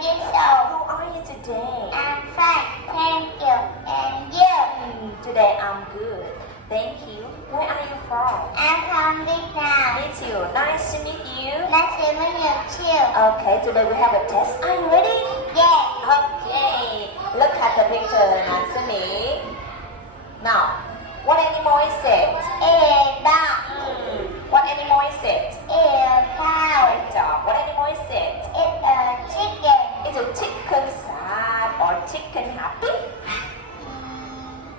years old. How are you today? I'm fine, thank you. And you? Today I'm good. Thank you. Where are you from? I'm from Vietnam. Me too. Nice to meet you. Nice to meet you too. Okay, today we have a test. Are you ready? Yeah. Okay. Look at the picture, Nansumi. Now, what animal is it? Dog. What animal is it? Cow. Great job. What animal is it? It's a chicken. Is it chicken sad or chicken happy?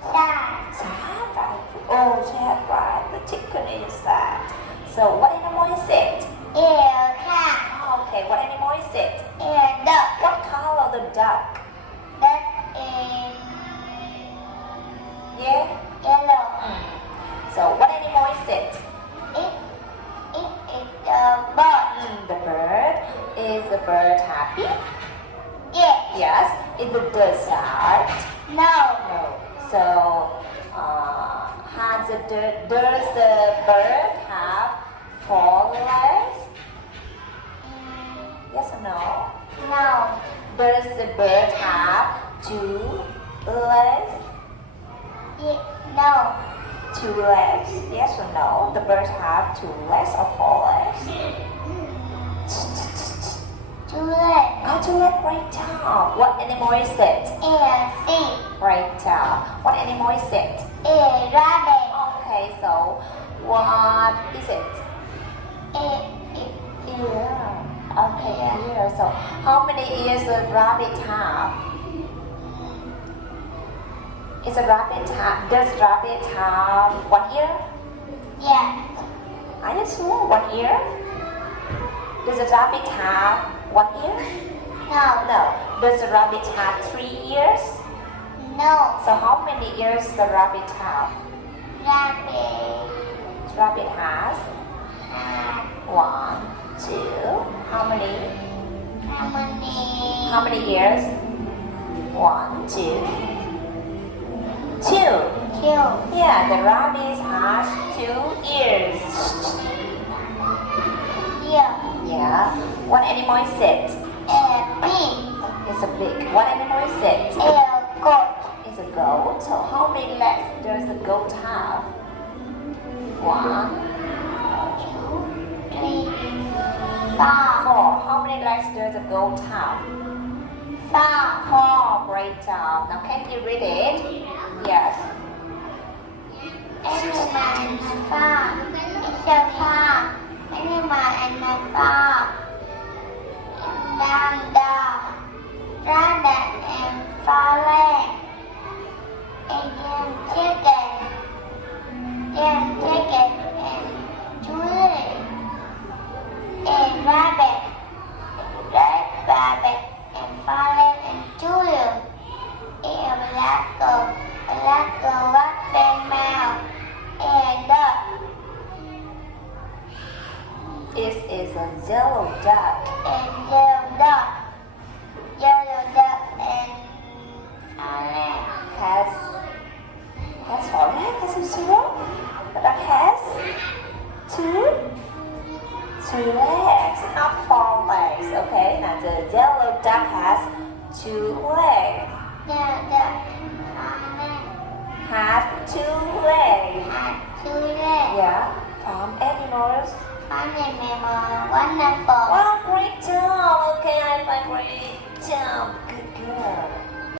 Dog. Sad, right? Oh, sad, right. The chicken is sad. So, what animal is it? Cow. Okay, what animal is it? Dog. What color the duck? That is Yeah? yellow. So, what animal is it? It is a bird. The bird. Is the bird happy? Yes. Yes. Is the bird sad? No. No. So, does the bird have 4 legs? Yes or no? No. Does the bird have 2 legs? No. 2 legs? Yes or no? The birds have 2 legs or 4 legs? 2 legs. Oh, 2 legs, great job. What animal is it? Sheep. Great job. What animal is it? Rabbit. Okay, so what is it? Ear. Okay, ear. So how many ears does rabbit have? Does rabbit have 1 ear? Yeah. Are you sure? 1 ear? Does a rabbit have 1 ear? No. No. Does a rabbit have 3 ears? No. So how many ears does the rabbit have? Rabbit has 1, 2. How many? How many ears? 1, 2. 2. Yeah, the rabbit has 2 ears. Yeah. What animal is it? Pig. It's a pig. What animal is it? Goat. It's a goat. So how many legs does the goat have? 1, 2, 3, 4. 4. How many legs does the goat have? 4. Great job. Now can you read it? Yes. Animal and a farm. It's a farm. Animal and a farm. Dog. Rabbit and 4 legs. Chicken and 2 legs. Rabbit. Red rabbit and 4 legs and 2 legs. Black girl with big mouth. Duck. It is a yellow duck. Yellow duck. Yellow duck and 4 legs. Has 4 legs? Has it 0? The duck has 2 legs, not 4 legs. Okay, now the yellow duck has 2 legs. Yellow duck Has 2 legs. has 2 legs. Yeah, farm animals. Wonderful. Wow, great job. Okay, I find great job. Good girl.